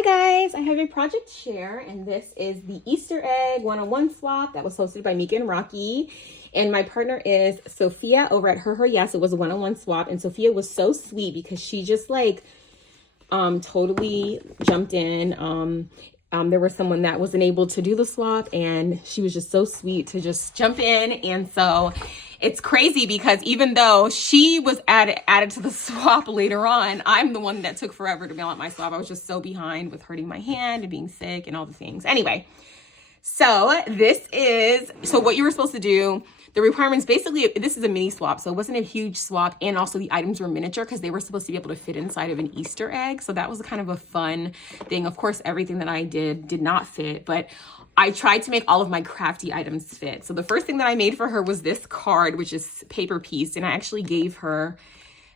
Hi guys, I have a project share, and this is the Easter egg one-on-one swap that was hosted by Mika and Rocky. And my partner is Sofia over at Her. Yes, it was a one-on-one swap, and Sofia was so sweet because she just like totally jumped in. There was someone that wasn't able to do the swap, and she was just so sweet to just jump in. And so it's crazy because even though she was added to the swap later on, I'm the one that took forever to mail out my swap. I was just so behind with hurting my hand and being sick and all the things. Anyway, so what you were supposed to do. The requirements, basically, this is a mini swap, so it wasn't a huge swap, and also the items were miniature because they were supposed to be able to fit inside of an Easter egg, so that was kind of a fun thing. Of course, everything that I did not fit, but I tried to make all of my crafty items fit. So the first thing that I made for her was this card, which is paper piece, and I actually gave her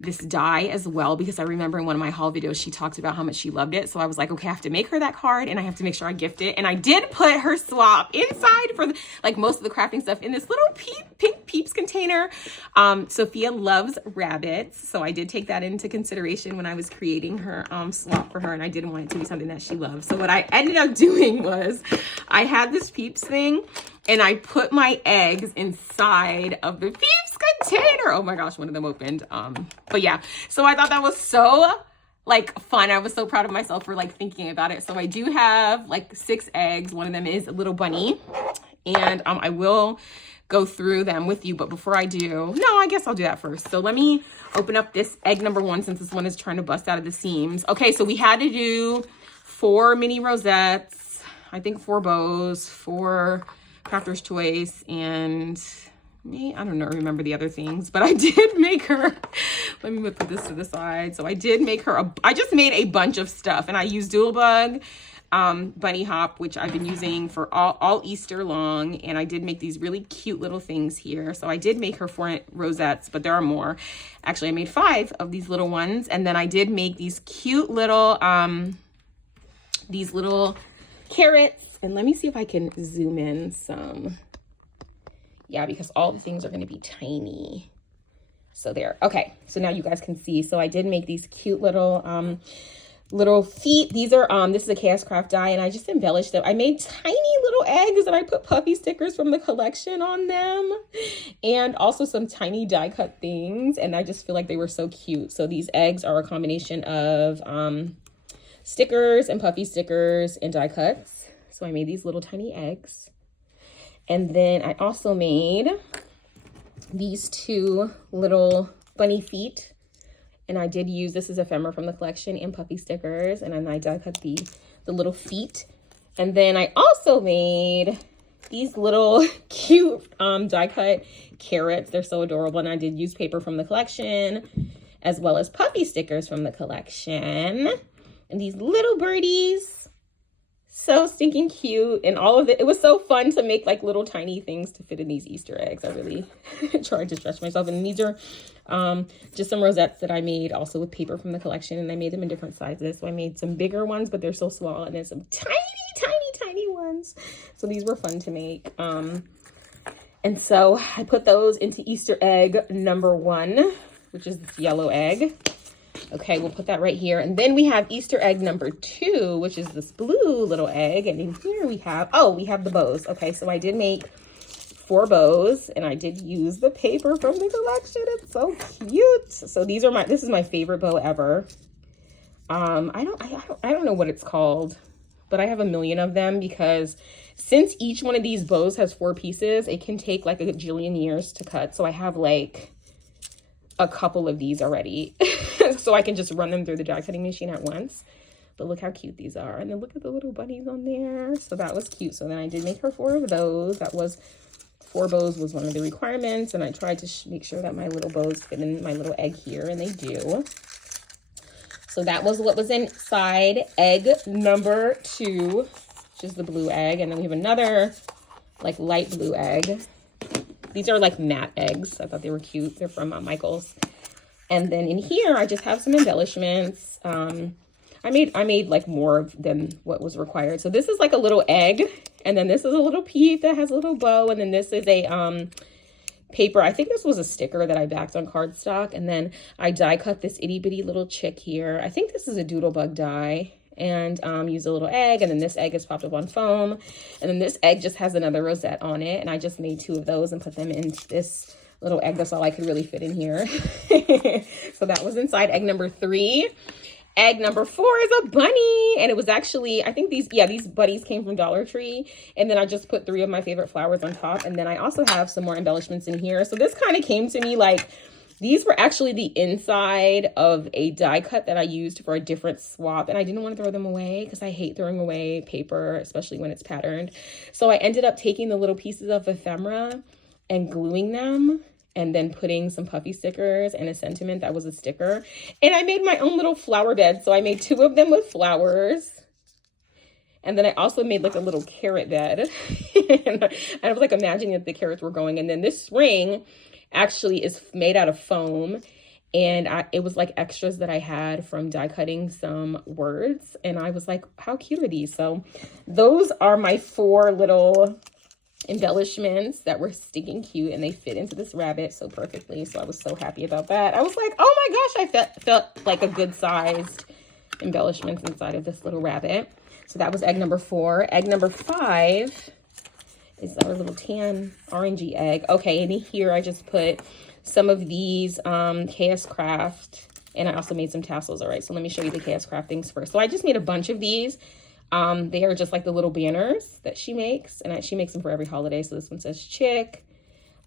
this die as well because I remember in one of my haul videos she talked about how much she loved it. So I was like, okay, I have to make her that card and I have to make sure I gift it. And I did put her swap inside for like most of the crafting stuff in this little pink Peeps container. Sofia loves rabbits, so I did take that into consideration when I was creating her swap for her, and I didn't want it to be something that she loves. So what I ended up doing was I had this Peeps thing and I put my eggs inside of the Peeps container. Oh my gosh, one of them opened. But yeah, so I thought that was so like fun. I was so proud of myself for like thinking about it. So I do have like 6 eggs. One of them is a little bunny, and I will go through them with you. But before I do, no, I guess I'll do that first. So let me open up this egg number 1 since this one is trying to bust out of the seams. Okay, so we had to do 4 mini rosettes, I think 4 bows, 4 crafter's choice, and I don't know, remember the other things, but I did make her, let me put this to the side. So I did make her, I just made a bunch of stuff, and I used Doodlebug, Bunny Hop, which I've been using for all Easter long, and I did make these really cute little things here. So I did make her 4 rosettes, but there are more. Actually, I made 5 of these little ones, and then I did make these cute little, carrots. And let me see if I can zoom in some. Yeah, because all the things are going to be tiny. So there. Okay, so now you guys can see. So I did make these cute little feet. These are this is a Chaos Craft die, and I just embellished them. I made tiny little eggs, and I put puffy stickers from the collection on them, and also some tiny die cut things. And I just feel like they were so cute. So these eggs are a combination of stickers and puffy stickers and die cuts. So I made these little tiny eggs. And then I also made these 2 little bunny feet. And I did use, this is ephemera from the collection, and puffy stickers. And then I die cut the little feet. And then I also made these little cute die cut carrots. They're so adorable. And I did use paper from the collection, as well as puffy stickers from the collection. And these little birdies. So stinking cute, and all of it was so fun to make like little tiny things to fit in these Easter eggs. I really tried to stretch myself, and these are just some rosettes that I made also with paper from the collection, and I made them in different sizes. So I made some bigger ones, but they're so small, and then some tiny ones. So these were fun to make. And so I put those into Easter egg number 1, which is this yellow egg. Okay, we'll put that right here. And then we have Easter egg number 2, which is this blue little egg. And in here we have, we have the bows. Okay, so I did make 4 bows, and I did use the paper from the collection. It's so cute. So these are this is my favorite bow ever. I don't know what it's called, but I have a million of them because since each one of these bows has 4 pieces, it can take like a gajillion years to cut. So I have like a couple of these already. So I can just run them through the die cutting machine at once. But look how cute these are. And then look at the little bunnies on there. So that was cute. So then I did make her 4 of those. That was 4 bows was one of the requirements. And I tried to make sure that my little bows fit in my little egg here. And they do. So that was what was inside egg number 2, which is the blue egg. And then we have another like light blue egg. These are like matte eggs. I thought they were cute. They're from Michael's. And then in here, I just have some embellishments. I made like more than what was required. So this is like a little egg, and then this is a little peep that has a little bow, and then this is a paper. I think this was a sticker that I backed on cardstock, and then I die cut this itty bitty little chick here. I think this is a Doodlebug die, and use a little egg, and then this egg is popped up on foam, and then this egg just has another rosette on it, and I just made 2 of those and put them into this little egg. That's all I could really fit in here. So that was inside egg number 3. Egg number 4 is a bunny, and it was actually, I think these bunnies came from Dollar Tree, and then I just put 3 of my favorite flowers on top, and then I also have some more embellishments in here. So this kind of came to me like, these were actually the inside of a die cut that I used for a different swap, and I didn't want to throw them away because I hate throwing away paper, especially when it's patterned. So I ended up taking the little pieces of ephemera and gluing them, and then putting some puffy stickers and a sentiment that was a sticker. And I made my own little flower bed. So I made 2 of them with flowers. And then I also made like a little carrot bed. And I was like imagining that the carrots were growing. And then this ring actually is made out of foam. And it was like extras that I had from die cutting some words. And I was like, how cute are these? So those are my 4 little embellishments that were stinking cute, and they fit into this rabbit so perfectly. So I was so happy about that. I was like, oh my gosh, I felt like a good sized embellishments inside of this little rabbit. So that was egg number 4. Egg number 5 is our little tan orangey egg. Okay, and in here I just put some of these KS Craft, and I also made some tassels. All right, so let me show you the KS Craft things first. So I just made a bunch of these. They are just like the little banners that she makes, and she makes them for every holiday. So this one says Chick.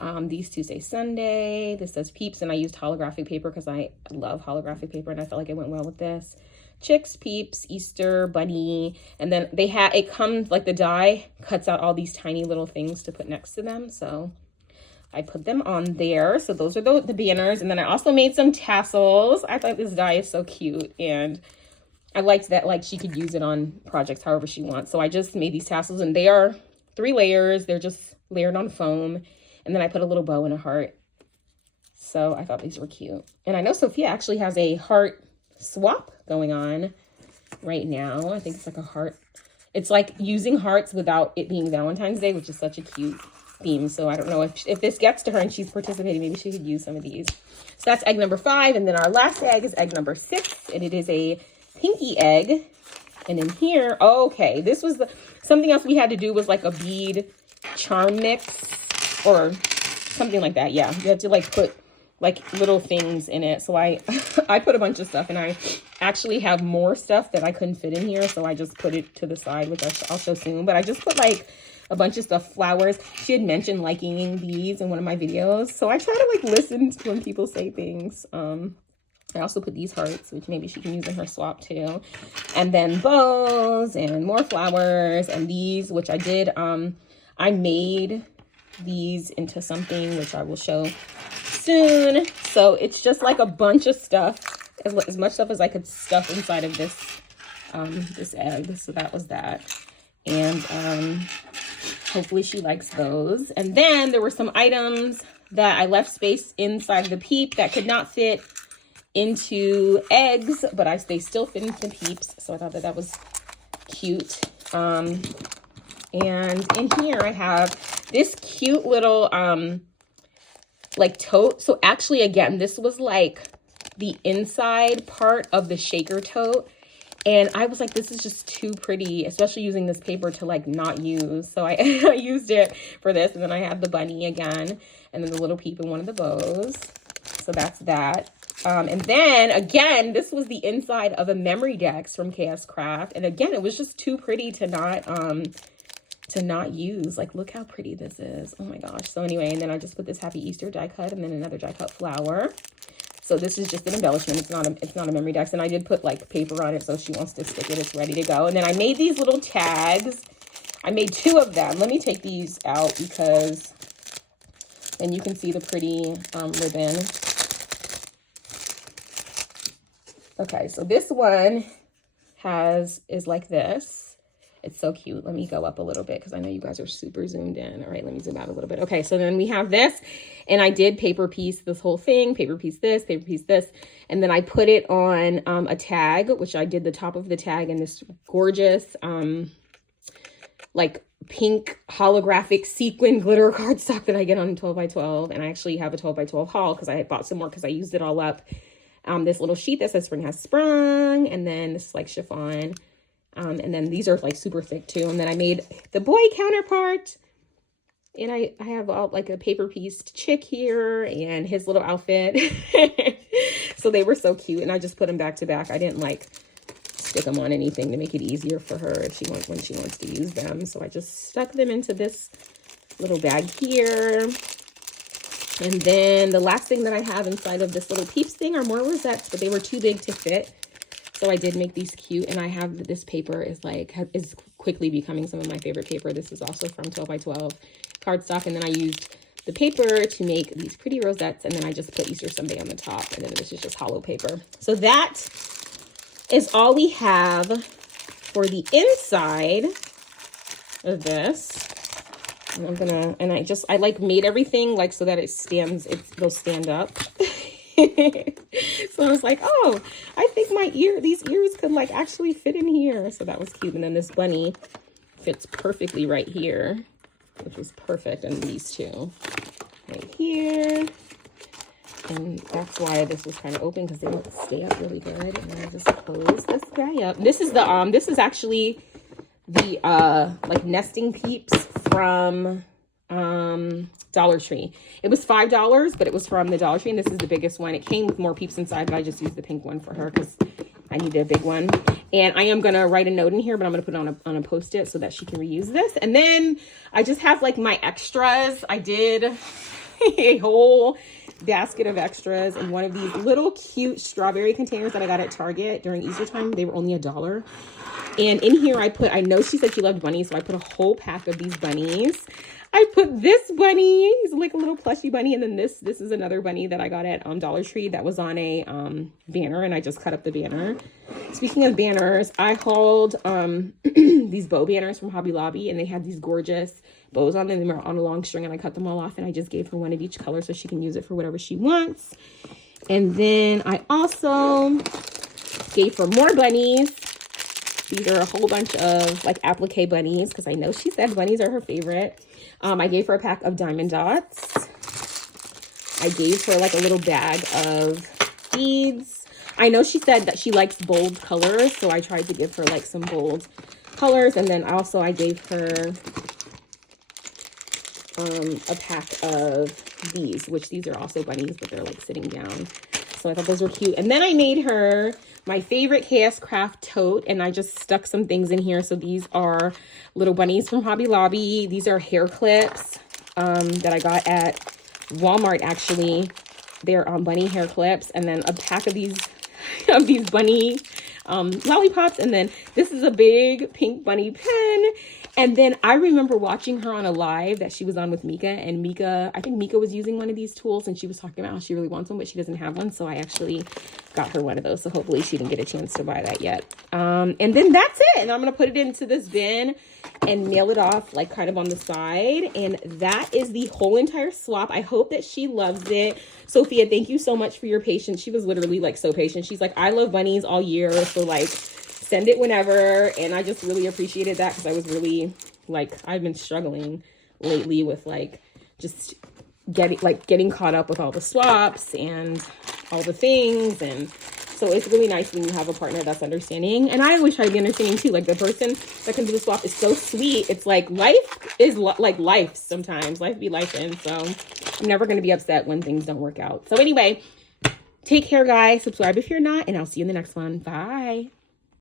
These 2 say Sunday. This says Peeps, and I used holographic paper because I love holographic paper, and I felt like it went well with this. Chicks, Peeps, Easter, Bunny, and then it comes like the die cuts out all these tiny little things to put next to them. So I put them on there. So those are the banners, and then I also made some tassels. I thought this die is so cute, and I liked that like she could use it on projects however she wants. So I just made these tassels, and they are 3 layers. They're just layered on foam. And then I put a little bow and a heart. So I thought these were cute. And I know Sofia actually has a heart swap going on right now. I think it's like a heart. It's like using hearts without it being Valentine's Day, which is such a cute theme. So I don't know if this gets to her and she's participating, maybe she could use some of these. So that's egg number 5. And then our last egg is egg number 6. And it is a pinky egg. And in here, okay, this was something else we had to do was like a bead charm mix or something like that. Yeah, you have to like put like little things in it. So I put a bunch of stuff, and I actually have more stuff that I couldn't fit in here, so I just put it to the side, which I'll show soon. But I just put like a bunch of stuff, flowers. She had mentioned liking these in one of my videos, so I try to like listen to when people say things. I also put these hearts, which maybe she can use in her swap too. And then bows and more flowers, and these, which I did, I made these into something, which I will show soon. So it's just like a bunch of stuff, as much stuff as I could stuff inside of this, this egg. So that was that. And hopefully she likes those. And then there were some items that I left space inside the Peep that could not fit into eggs, but they still fit into Peeps, so I thought that was cute. And in here I have this cute little like tote. So actually, again, this was like the inside part of the shaker tote, and I was like, this is just too pretty, especially using this paper to like not use. So I used it for this, and then I have the bunny again, and then the little Peep in one of the bows. So that's that. And then again, this was the inside of a memory dex from KS Craft. And again, it was just too pretty to not use. Like, look how pretty this is. Oh my gosh. So anyway, and then I just put this Happy Easter die cut, and then another die cut flower. So this is just an embellishment. It's not a memory dex. And I did put like paper on it, so if she wants to stick it, it's ready to go. And then I made these little tags. I made 2 of them. Let me take these out because then you can see the pretty ribbon. Okay, so this one is like this. It's so cute. Let me go up a little bit because I know you guys are super zoomed in. All right, let me zoom out a little bit. Okay, so then we have this, and I did paper piece this whole thing, paper piece this, paper piece this, and then I put it on a tag, which I did the top of the tag in this gorgeous like pink holographic sequin glitter cardstock that I get on 12 by 12, and I actually have a 12 by 12 haul because I had bought some more because I used it all up. This little sheet that says Spring Has Sprung, and then this like chiffon And then these are like super thick too. And then I made the boy counterpart. And I have all like a paper pieced chick here and his little outfit. So they were so cute. And I just put them back to back. I didn't like stick them on anything to make it easier for her if she wants, when she wants to use them. So I just stuck them into this little bag here. And then the last thing that I have inside of this little peeps thing are more rosettes, but they were too big to fit. So I did make these cute, and I have this paper is quickly becoming some of my favorite paper. This is also from 12 by 12 cardstock, and then I used the paper to make these pretty rosettes, and then I just put Easter Sunday on the top, and then this is just hollow paper. So that is all we have for the inside of this. And I'm gonna, and I like made everything like so that they'll stand up. So I was like, oh, I think these ears could like actually fit in here. So that was cute. And then this bunny fits perfectly right here, which was perfect. And these two right here. And that's why this was kind of open, because they don't stay up really good. And then I just close this guy up. This is this is actually the like nesting peeps from Dollar Tree. It was $5, but it was from the Dollar Tree, and this is the biggest one. It came with more peeps inside, but I just used the pink one for her because I needed a big one. And I am gonna write a note in here, but I'm gonna put it on a post-it so that she can reuse this. And then I just have like my extras. I did a whole basket of extras in one of these little cute strawberry containers that I got at Target during Easter time. They were only $1. And in here I know she said she loved bunnies, so I put a whole pack of these bunnies. I put this bunny, he's like a little plushy bunny, and then this is another bunny that I got at Dollar Tree that was on a banner, and I just cut up the banner. Speaking of banners, I hauled these bow banners from Hobby Lobby, and they had these gorgeous bows on them. They were on a long string, and I cut them all off, and I just gave her one of each color so she can use it for whatever she wants. And then I also gave her more bunnies. These are a whole bunch of like applique bunnies, because I know she said bunnies are her favorite. I gave her a pack of diamond dots. I gave her like a little bag of beads. I know she said that she likes bold colors, so I tried to give her like some bold colors. And then also I gave her a pack of these, which these are also bunnies, but they're like sitting down. So I thought those were cute. And then I made her my favorite KS Craft tote, and I just stuck some things in here. So these are little bunnies from Hobby Lobby. These are hair clips that I got at Walmart, actually. They're bunny hair clips, and then a pack of these bunny lollipops. And then this is a big pink bunny pen. And then I remember watching her on a live that she was on with Mika, and I think Mika was using one of these tools, and she was talking about how she really wants one, but she doesn't have one. So I actually got her one of those. So hopefully she didn't get a chance to buy that yet. And then that's it. And I'm going to put it into this bin and nail it off like kind of on the side. And that is the whole entire swap. I hope that she loves it. Sophia, thank you so much for your patience. She was literally like so patient. She's like, I love bunnies all year. So like, send it whenever. And I just really appreciated that, because I was really like, I've been struggling lately with like just getting caught up with all the swaps and all the things. And so it's really nice when you have a partner that's understanding. And I always try to be understanding too. Like the person that can do the swap is so sweet. It's like life is like life sometimes. Life be life in. So I'm never going to be upset when things don't work out. So anyway, take care, guys. Subscribe if you're not, and I'll see you in the next one. Bye.